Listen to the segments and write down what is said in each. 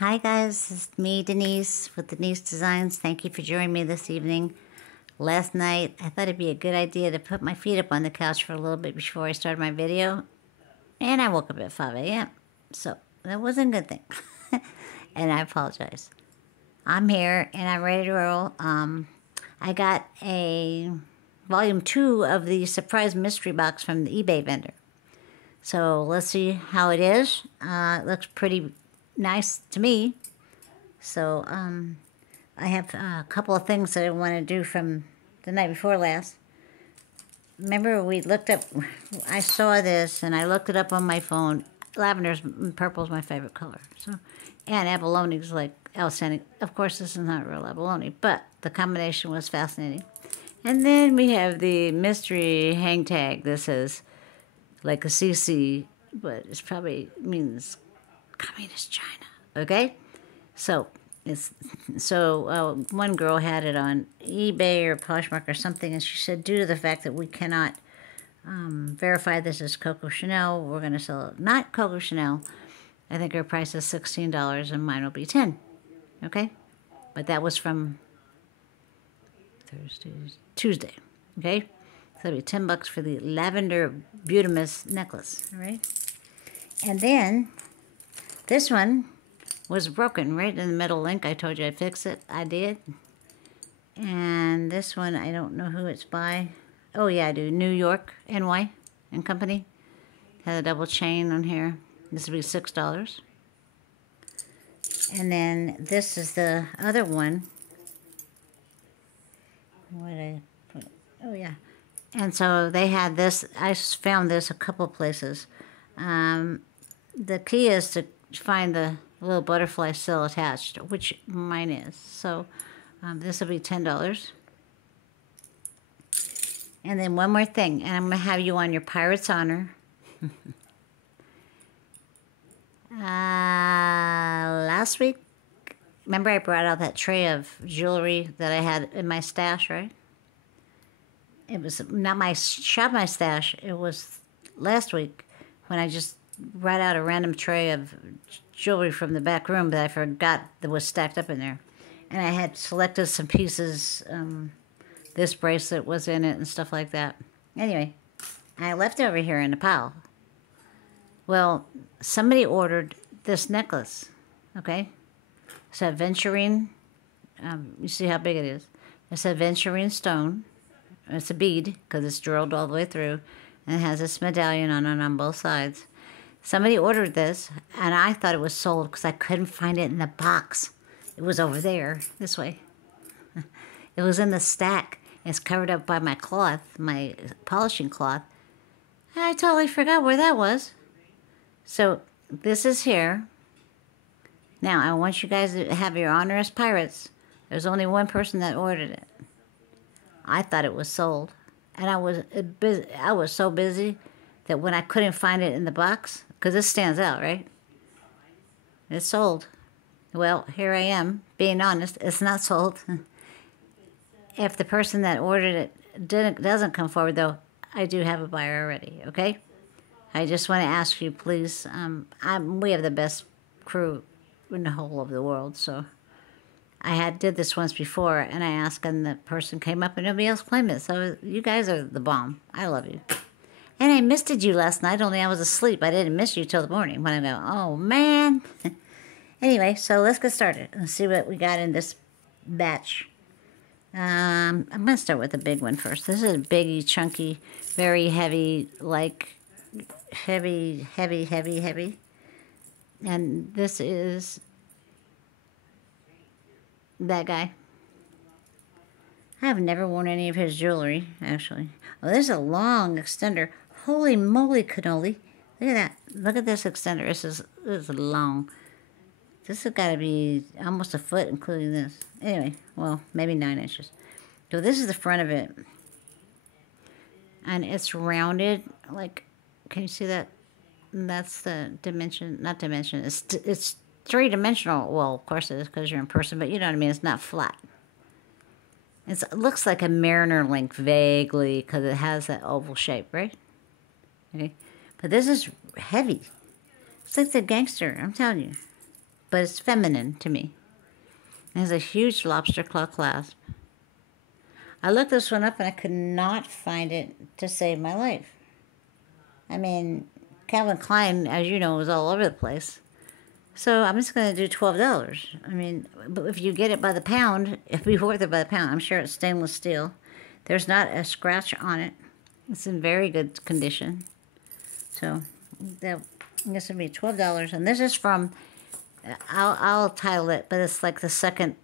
Hi guys, it's me Denise with Denise Designs. Thank you for joining me this evening. Last night I thought it'd be a good idea to put my feet up on the couch for a little bit before I started my video. And I woke up at 5 a.m. So that wasn't a good thing. And I apologize. I'm here and I'm ready to roll. I got a volume 2 of the surprise mystery box from the eBay vendor. So let's see how it is. It looks pretty nice to me. So I have a couple of things that I want to do from the night before last. Remember we looked up, I saw this and I looked it up on my phone. Lavender and purple is my favorite color. So, and abalone is like outstanding. Of course this is not real abalone, but the combination was fascinating. And then we have the mystery hang tag. This is like a CC, but it probably means Communist China. Okay, so one girl had it on eBay or Poshmark or something, and she said due to the fact that we cannot verify this is Coco Chanel, we're going to sell it not Coco Chanel. I think her price is $16 and mine will be $10. Okay, but that was from Tuesday. Okay, so it'll be $10 for the lavender butamus necklace. All right, and then this one was broken right in the middle link. I told you I'd fix it. I did. And this one, I don't know who it's by. Oh, yeah, I do. New York, NY and Company. Has a double chain on here. This would be $6. And then this is the other one. What did I put? Oh, yeah. And so they had this. I found this a couple places. The key is to find the little butterfly still attached, which mine is. So this will be $10. And then one more thing, and I'm going to have you on your Pirate's Honor. Last week, remember I brought out that tray of jewelry that I had in my stash, right? It was not my stash. It was last week when I just brought out a random tray of jewelry from the back room that I forgot that was stacked up in there. And I had selected some pieces. This bracelet was in it and stuff like that. Anyway, I left it over here in the pile. Well, somebody ordered this necklace, okay? It's aventurine. You see how big it is. It's aventurine stone. It's a bead because it's drilled all the way through. And it has this medallion on both sides. Somebody ordered this, and I thought it was sold because I couldn't find it in the box. It was over there, this way. It was in the stack. It's covered up by my cloth, my polishing cloth. I totally forgot where that was. So this is here. Now, I want you guys to have your honor as pirates. There's only one person that ordered it. I thought it was sold. And I was so busy that when I couldn't find it in the box, because this stands out, right? It's sold. Well, here I am, being honest, it's not sold. If the person that ordered it doesn't come forward, though, I do have a buyer already, okay? I just want to ask you, please, we have the best crew in the whole of the world, so I did this once before, and I asked, and the person came up, and nobody else claimed it, so you guys are the bomb. I love you. And I missed you last night, only I was asleep. I didn't miss you till the morning when I go, oh, man. Anyway, so let's get started and see what we got in this batch. I'm going to start with the big one first. This is a biggie, chunky, very heavy, like heavy. And this is that guy. I have never worn any of his jewelry, actually. Oh, there's a long extender. Holy moly cannoli. Look at that. Look at this extender. This is long. This has got to be almost a foot, including this. Anyway, well, maybe 9 inches. So this is the front of it. And it's rounded. Like, can you see that? That's the dimension. Not dimension. It's three-dimensional. Well, of course it is because you're in person, but you know what I mean. It's not flat. It looks like a mariner link vaguely because it has that oval shape, right? Okay, but this is heavy. It's like the gangster, I'm telling you. but it's feminine to me. It has a huge lobster claw clasp. I looked this one up and I could not find it to save my life. I mean, Calvin Klein, as you know, is all over the place. So I'm just going to do $12. I mean, but if you get it by the pound, it'll be worth it by the pound. I'm sure it's stainless steel. There's not a scratch on it. It's in very good condition. So this would be $12. And this is from, I'll title it, but it's like the second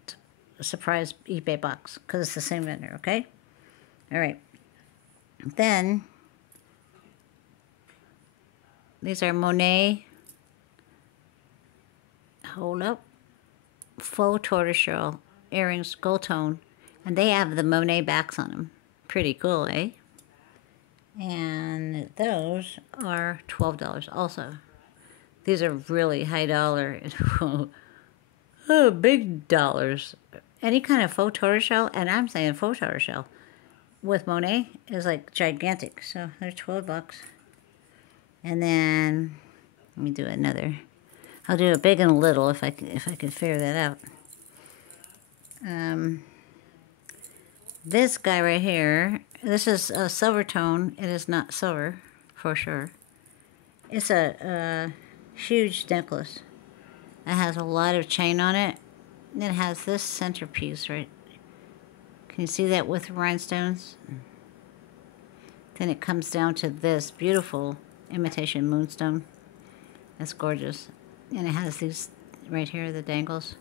surprise eBay box because it's the same vendor, okay? All right. Then, these are Monet, hold up, faux tortoiseshell earrings, gold tone, and they have the Monet backs on them. Pretty cool, eh? And those are $12 also. These are really high dollar. Oh, big dollars. Any kind of faux tortoiseshell, and I'm saying faux tortoiseshell, with Monet is like gigantic. So they're $12. And then let me do another. I'll do a big and a little if I can figure that out. This guy right here, this is a silver tone. It is not silver for sure. It's a huge necklace. It has a lot of chain on it. And it has this centerpiece, right? Can you see that with rhinestones? Then it comes down to this beautiful imitation moonstone. That's gorgeous. And it has these right here, the dangles.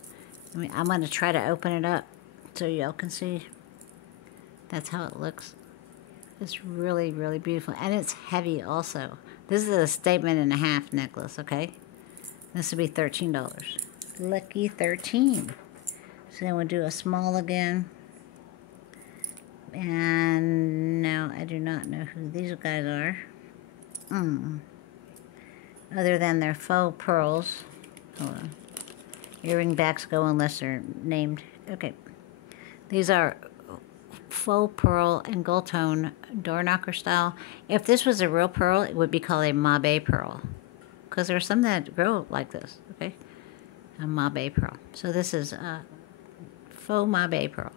I mean, I'm going to try to open it up so y'all can see. That's how it looks. It's really, really beautiful. And it's heavy also. This is a statement and a half necklace, okay? This would be $13. Lucky 13. So then we'll do a small again. And no, I do not know who these guys are. Other than their faux pearls. Hold on. Earring backs go unless they're named. Okay. These are faux pearl and gold tone door knocker style. If this was a real pearl, it would be called a mabe pearl. Because there are some that grow like this, okay? A mabe pearl. So this is a faux mabe pearl.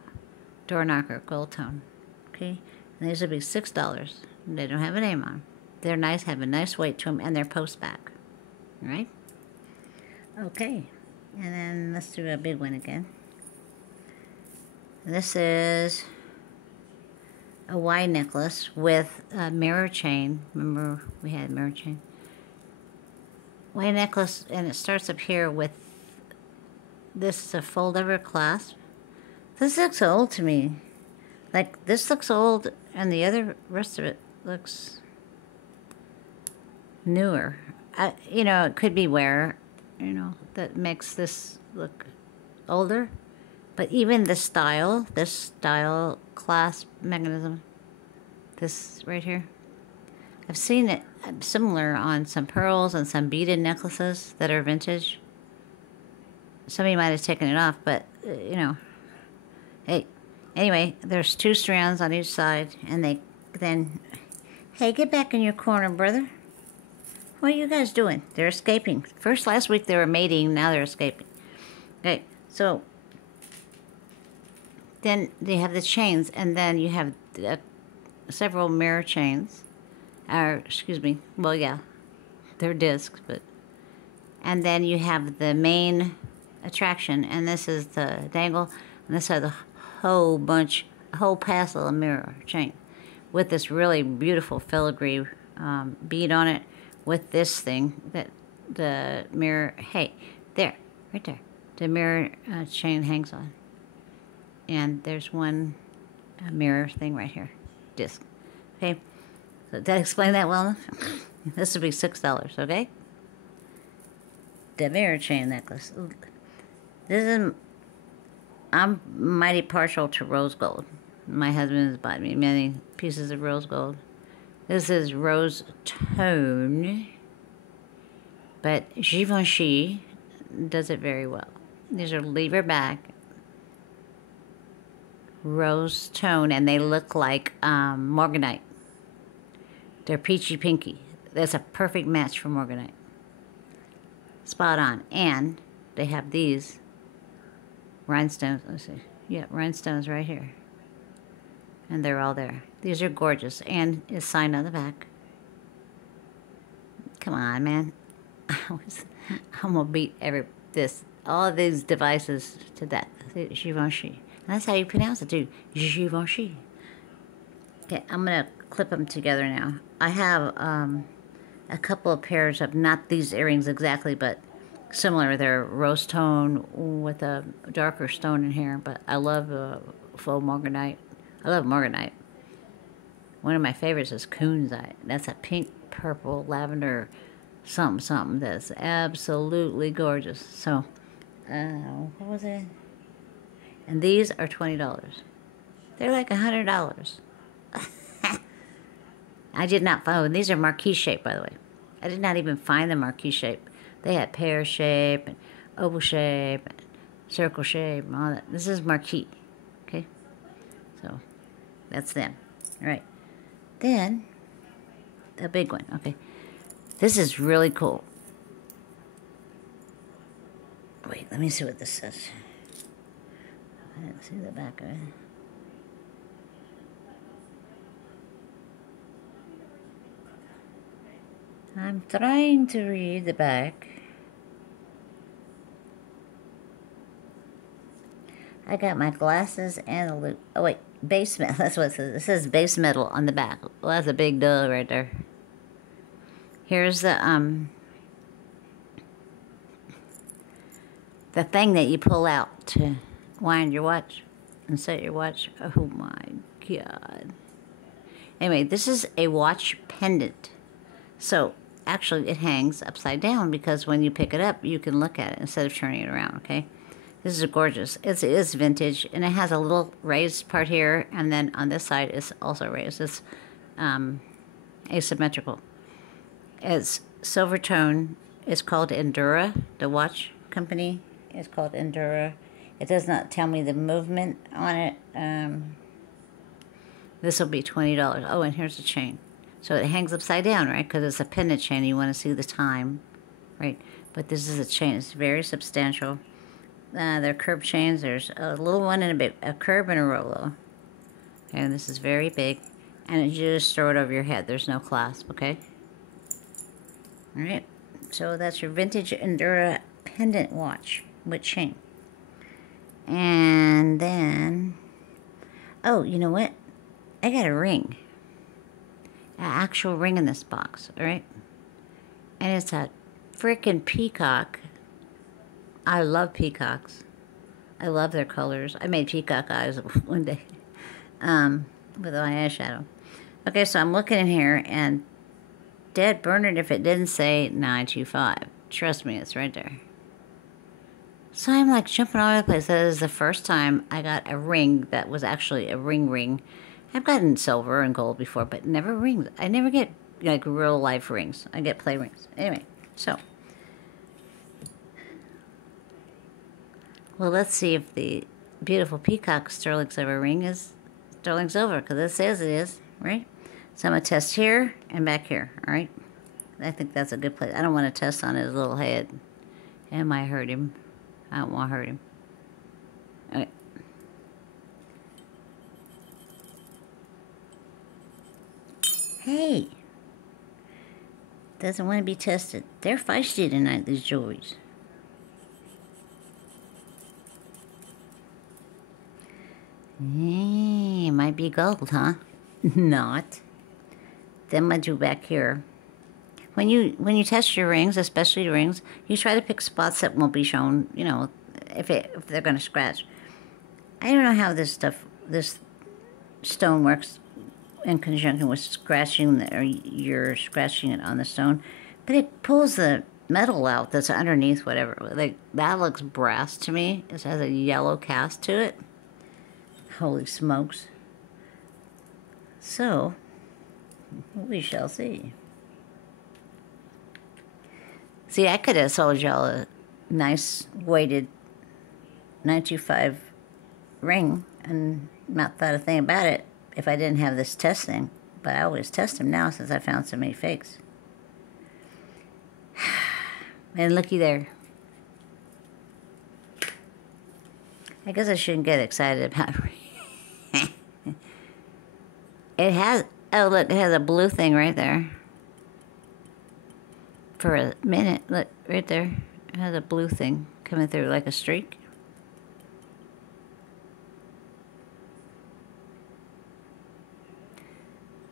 Door knocker, gold tone. Okay? And these would be $6. They don't have a name on them. They're nice, have a nice weight to them, and they're post back. All right? Okay. And then let's do a big one again. This is a Y necklace with a mirror chain. Remember we had a mirror chain? Y necklace, and it starts up here with this is a fold over clasp. This looks old to me. Like, this looks old, and the other rest of it looks newer. You know, it could be wear, you know, that makes this look older. But even this style clasp mechanism, this right here, I've seen it similar on some pearls and some beaded necklaces that are vintage. Somebody might have taken it off, but, you know, hey, anyway, there's 2 strands on each side, and they then, hey, get back in your corner, brother. What are you guys doing? They're escaping. First, last week they were mating, now they're escaping. Okay, so then they have the chains, and then you have several mirror chains. Or, excuse me, well, yeah, they're discs, but... And then you have the main attraction, and this is the dangle, and this has a whole bunch, a whole passel of mirror chain with this really beautiful filigree bead on it with this thing that the mirror, hey, there, right there, the mirror chain hangs on. And there's one mirror thing right here, disc, okay? So did I explain that well enough? This would be $6, okay? The mirror chain necklace. This is, I'm mighty partial to rose gold. My husband has bought me many pieces of rose gold. This is rose tone, but Givenchy does it very well. These are lever back, rose tone, and they look like morganite. They're peachy pinky. That's a perfect match for morganite. Spot on. And they have these rhinestones. Let's see. Yeah, rhinestones right here. And they're all there. These are gorgeous. And it's signed on the back. Come on, man. I'm going to beat all of these devices to that. Givenchy. And that's how you pronounce it, too. Givenchy. Okay, I'm going to clip them together now. I have a couple of pairs of, not these earrings exactly, but similar. They're rose tone with a darker stone in here, but I love faux morganite. I love morganite. One of my favorites is kunzite. That's a pink, purple, lavender, something that's absolutely gorgeous. So, what was it? And these are $20. They're like $100. I did not find, and these are marquise shape, by the way. I did not even find the marquise shape. They had pear shape, and oval shape, and circle shape, and all that. This is marquise, okay? So, that's them. All right. Then, the big one, okay. This is really cool. Wait, let me see what this says. I didn't see the back of it. I'm trying to read the back. I got my glasses and a loop. Oh, wait, base metal. That's what it says. It says base metal on the back. Well, that's a big duh right there. Here's the thing that you pull out to wind your watch and set your watch. Oh, my God. Anyway, this is a watch pendant. So, actually, it hangs upside down because when you pick it up, you can look at it instead of turning it around, okay? This is gorgeous. It is vintage, and it has a little raised part here, and then on this side it's also raised. It's asymmetrical. It's silver tone. It's called Endura. The watch company is called Endura. It does not tell me the movement on it. This will be $20. Oh, and here's the chain. So it hangs upside down, right? Because it's a pendant chain. You want to see the time, right? But this is a chain. It's very substantial. They're curb chains. There's a little one and a curb and a Rolo. And this is very big. And you just throw it over your head. There's no clasp, okay? All right. So that's your vintage Endura pendant watch with chain. And then, oh, you know what? I got a ring. An actual ring in this box, all right? And it's a freaking peacock. I love peacocks. I love their colors. I made peacock eyes one day with my eyeshadow. Okay, so I'm looking in here, and dead Bernard, if it didn't say 925. Trust me, it's right there. So I'm like jumping all over the place. That is the first time I got a ring that was actually a ring. I've gotten silver and gold before, but never rings. I never get, like, real life rings. I get play rings. Anyway, so. Well, let's see if the beautiful peacock sterling silver ring is sterling silver, because it says it is, right? So I'm going to test here and back here, all right? I think that's a good place. I don't want to test on his little head. It might hurt him. I don't want to hurt him. Okay. Hey, doesn't want to be tested. They're feisty tonight, these jewelries. It might be gold, huh? Not. Then what I do back here. When you test your rings, especially rings, you try to pick spots that won't be shown. You know, if they're going to scratch. I don't know how this stone works in conjunction with scratching, or you're scratching it on the stone, but it pulls the metal out that's underneath whatever. Like, that looks brass to me. It has a yellow cast to it. Holy smokes. So, we shall see. See, I could have sold y'all a nice weighted 925 ring and not thought a thing about it if I didn't have this test thing. But I always test them now since I found so many fakes. And looky there. I guess I shouldn't get excited about it. It has, oh look, it has a blue thing right there. For a minute, look, right there. It has a blue thing coming through like a streak.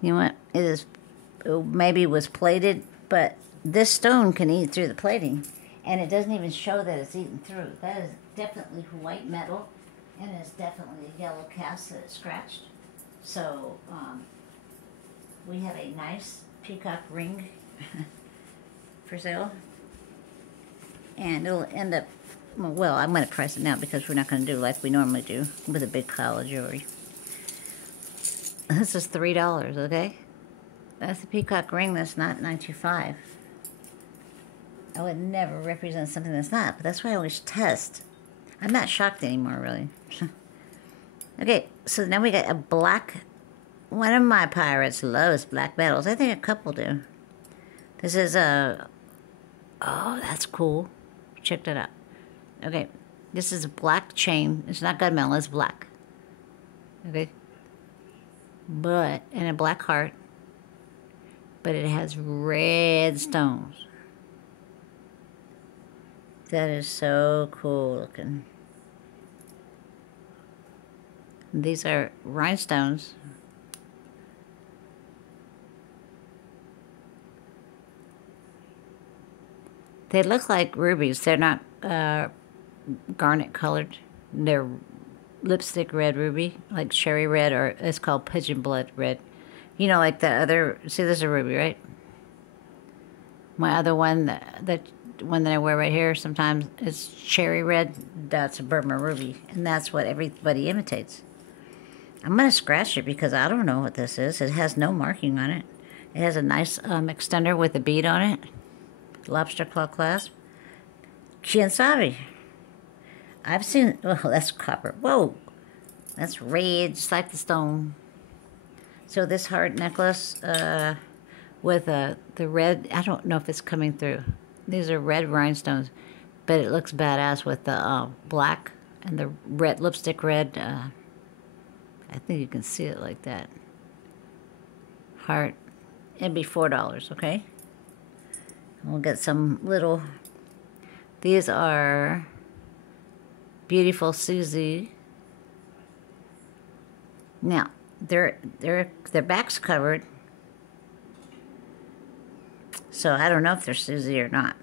You know what? It maybe was plated, but this stone can eat through the plating. And it doesn't even show that it's eaten through. That is definitely white metal, and it's definitely a yellow cast that it's scratched. So, we have a nice peacock ring for sale. And it'll end up, well, I'm going to price it now because we're not going to do like we normally do with a big pile of jewelry. This is $3, okay? That's a peacock ring that's not $9.25. I would never represent something that's not, but that's why I always test. I'm not shocked anymore, really. Okay, so now we got a black, one of my pirates loves black metals. I think a couple do. This is a, oh, that's cool. Check that out. Okay, this is a black chain. It's not gunmetal, it's black. Okay. But, and a black heart. But it has red stones. That is so cool looking. These are rhinestones. They look like rubies. They're not garnet colored. They're lipstick red ruby, like cherry red, or it's called pigeon blood red. You know, like the other, see this is a ruby, right? My other one, the one that I wear right here, sometimes it's cherry red. That's a Burma ruby, and that's what everybody imitates. I'm going to scratch it because I don't know what this is. It has no marking on it. It has a nice extender with a bead on it. Lobster claw clasp. Givenchy. I've seen, oh, that's copper. Whoa, that's red, just like the stone. So this heart necklace with the red, I don't know if it's coming through. These are red rhinestones, but it looks badass with the black and the red, lipstick red. I think you can see it like that. Heart, it'd be $4, okay? We'll get some little, these are beautiful CZ. Now, their back's covered, so I don't know if they're Suzy or not.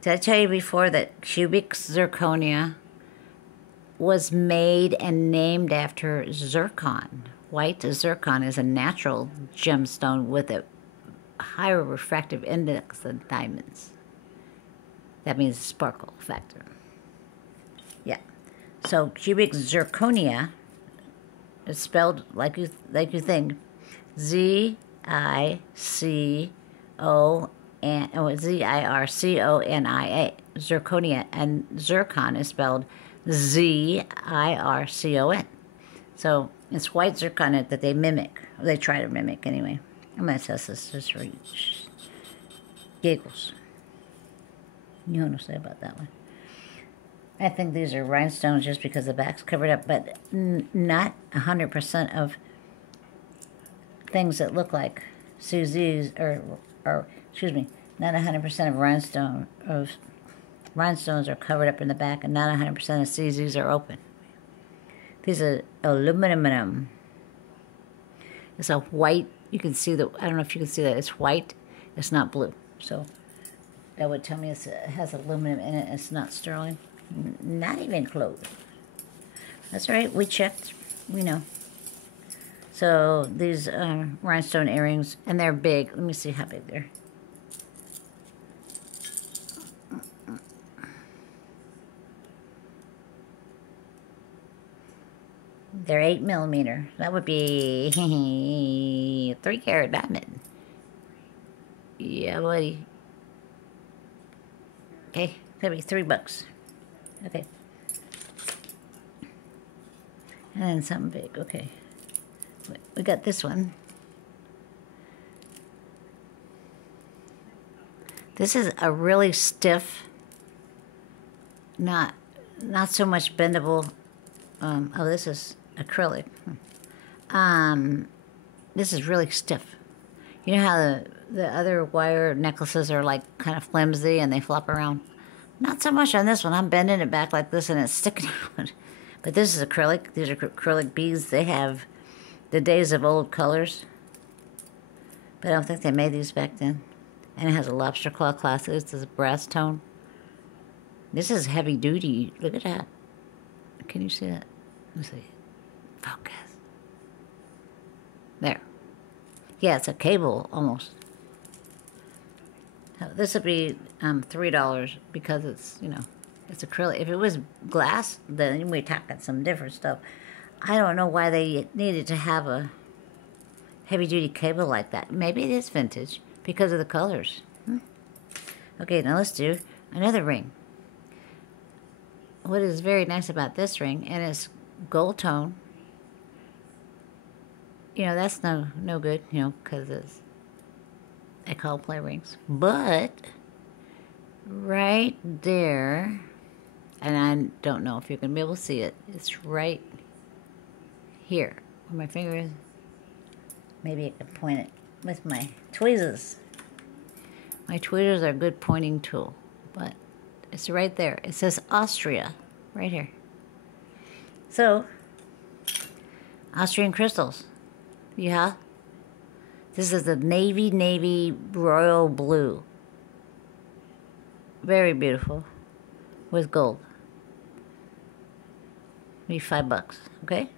Did I tell you before that cubic zirconia was made and named after zircon? White zircon is a natural gemstone with a higher refractive index than diamonds. That means sparkle factor. Yeah. So cubic zirconia is spelled like you think, Zirconia, zirconia, and zircon is spelled Zircon. So it's white zircon that they mimic. They try to mimic anyway. I'm gonna test this just for giggles. You know what to say about that one. I think these are rhinestones just because the back's covered up, but not 100% of things that look like Susie's, or excuse me, not 100% of rhinestones are covered up in the back, and not 100% of CZs are open. These are aluminum. It's a white. You can see the. I don't know if you can see that. It's white. It's not blue. So that would tell me it has aluminum in it. It's not sterling. Not even close. That's right. We checked. We know. So these rhinestone earrings, and they're big. Let me see how big they're. They're 8mm. That would be 3-carat diamond. Yeah, buddy. Okay, that'd be $3. Okay. And then something big. Okay. We got this one. This is a really stiff, not so much bendable Oh, this is acrylic. This is really stiff. You know how the other wire necklaces are like kind of flimsy and they flop around? Not so much on this one. I'm bending it back like this and it's sticking out. But this is acrylic. These are acrylic beads. They have the days of old colors. But I don't think they made these back then. And it has a lobster claw clasp. This is a brass tone. This is heavy duty. Look at that. Can you see that? Let's see. Focus. There. Yeah, it's a cable almost. So this would be $3 because it's, you know, it's acrylic. If it was glass, then we're talking some different stuff. I don't know why they needed to have a heavy-duty cable like that. Maybe it is vintage because of the colors. Okay, now let's do another ring. What is very nice about this ring, and it's gold tone. You know, that's no good, you know, because it's, they call play rings. But right there, and I don't know if you're going to be able to see it, it's right here where my finger is. Maybe I can point it with my tweezers. My tweezers are a good pointing tool, but it's right there. It says Austria right here. So, Austrian crystals. Yeah. This is the navy royal blue. Very beautiful. With gold. Maybe $5, okay?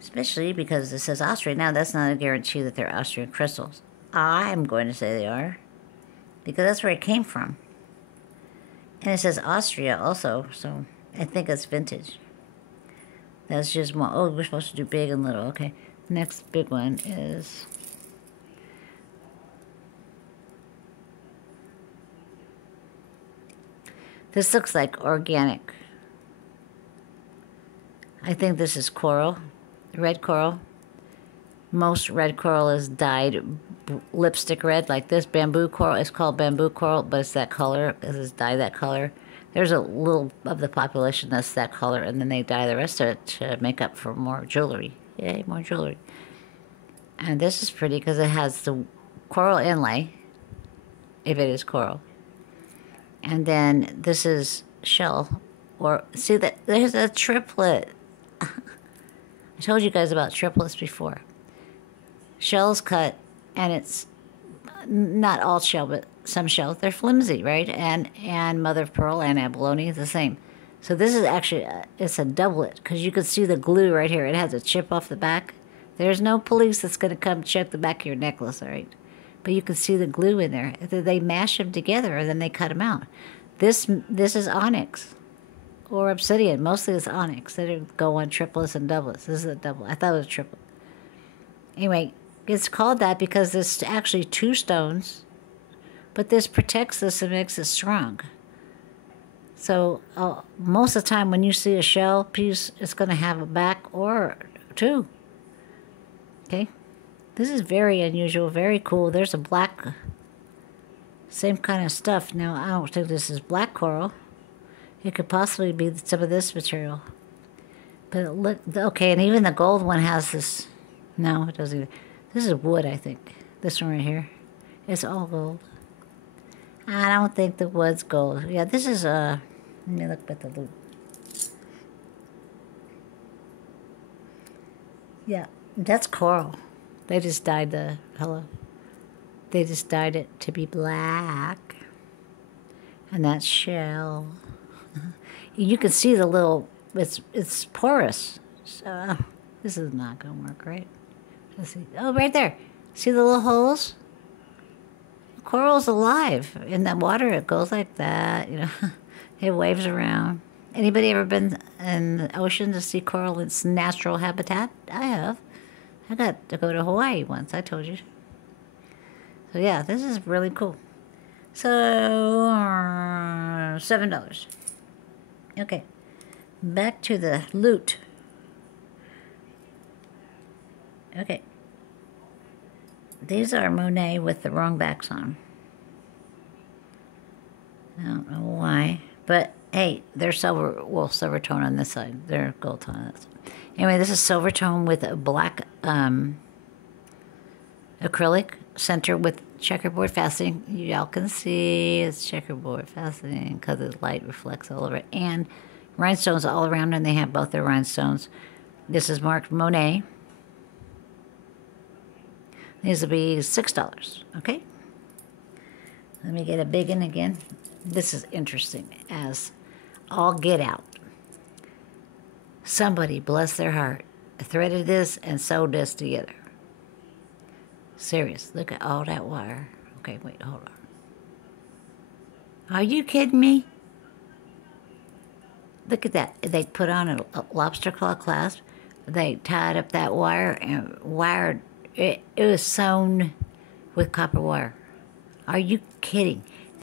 Especially because it says Austria. Now, that's not a guarantee that they're Austrian crystals. I'm going to say they are. Because that's where it came from. And it says Austria also, so I think it's vintage. That's just one. Oh, we're supposed to do big and little. Okay. Next big one is... This looks like organic. I think this is coral. Red coral. Most red coral is dyed lipstick red, like this. Bamboo coral is called bamboo coral, but it's that color because it's dyed that color. There's a little of the population that's that color, and then they dye the rest of it to make up for more jewelry. Yay, more jewelry. And this is pretty because it has the coral inlay, if it is coral. And then this is shell, or see that there's a triplet. I told you guys about triplets before. Shell's cut, and it's not all shell, but some shells. They're flimsy, right? And mother of pearl and abalone, the same. So this is actually, it's a doublet, because you can see the glue right here. It has a chip off the back. There's no police that's going to come check the back of your necklace, all right? But you can see the glue in there. They mash them together, and then they cut them out. This is onyx or obsidian. Mostly it's onyx. They don't go on triplets and doublets. This is a doublet. I thought it was a triplet. Anyway, it's called that because there's actually two stones, but this protects this and makes it strong. So most of the time when you see a shell piece, it's going to have a back or two. Okay? This is very unusual, very cool. There's a black, same kind of stuff. Now, I don't think this is black coral. It could possibly be some of this material. But look, okay, and even the gold one has this. No, it doesn't either. This is wood, I think. This one right here. It's all gold. I don't think the wood's gold. Yeah, this is let me look at the loop. Yeah, that's coral. They just dyed the, hello. They just dyed it to be black. And that's shell. You can see the little, it's porous. So, this is not going to work, right? Let's see. Oh, right there. See the little holes? Coral's alive. In the water, it goes like that, you know. It waves around. Anybody ever been in the ocean to see coral in its natural habitat? I have. I got to go to Hawaii once, I told you. So yeah, this is really cool. So, $7. Okay. Back to the loot. Okay. These are Monet with the wrong backs on. I don't know why, but Hey, they're silver, well, silver tone on this side. They're gold tone on this. Anyway, this is silver tone with a black acrylic center with checkerboard fastening. Y'all can see it's checkerboard fastening because the light reflects all over it. And rhinestones all around, and they have both their rhinestones. This is marked Monet. These will be $6, okay? Let me get a big one again. This is interesting as all get out. Somebody, bless their heart, threaded this and sewed this together. Serious, look at all that wire. Okay, wait, hold on. Are you kidding me? Look at that. They put on a lobster claw clasp. They tied up that wire and wired. It was sewn with copper wire. Are you kidding?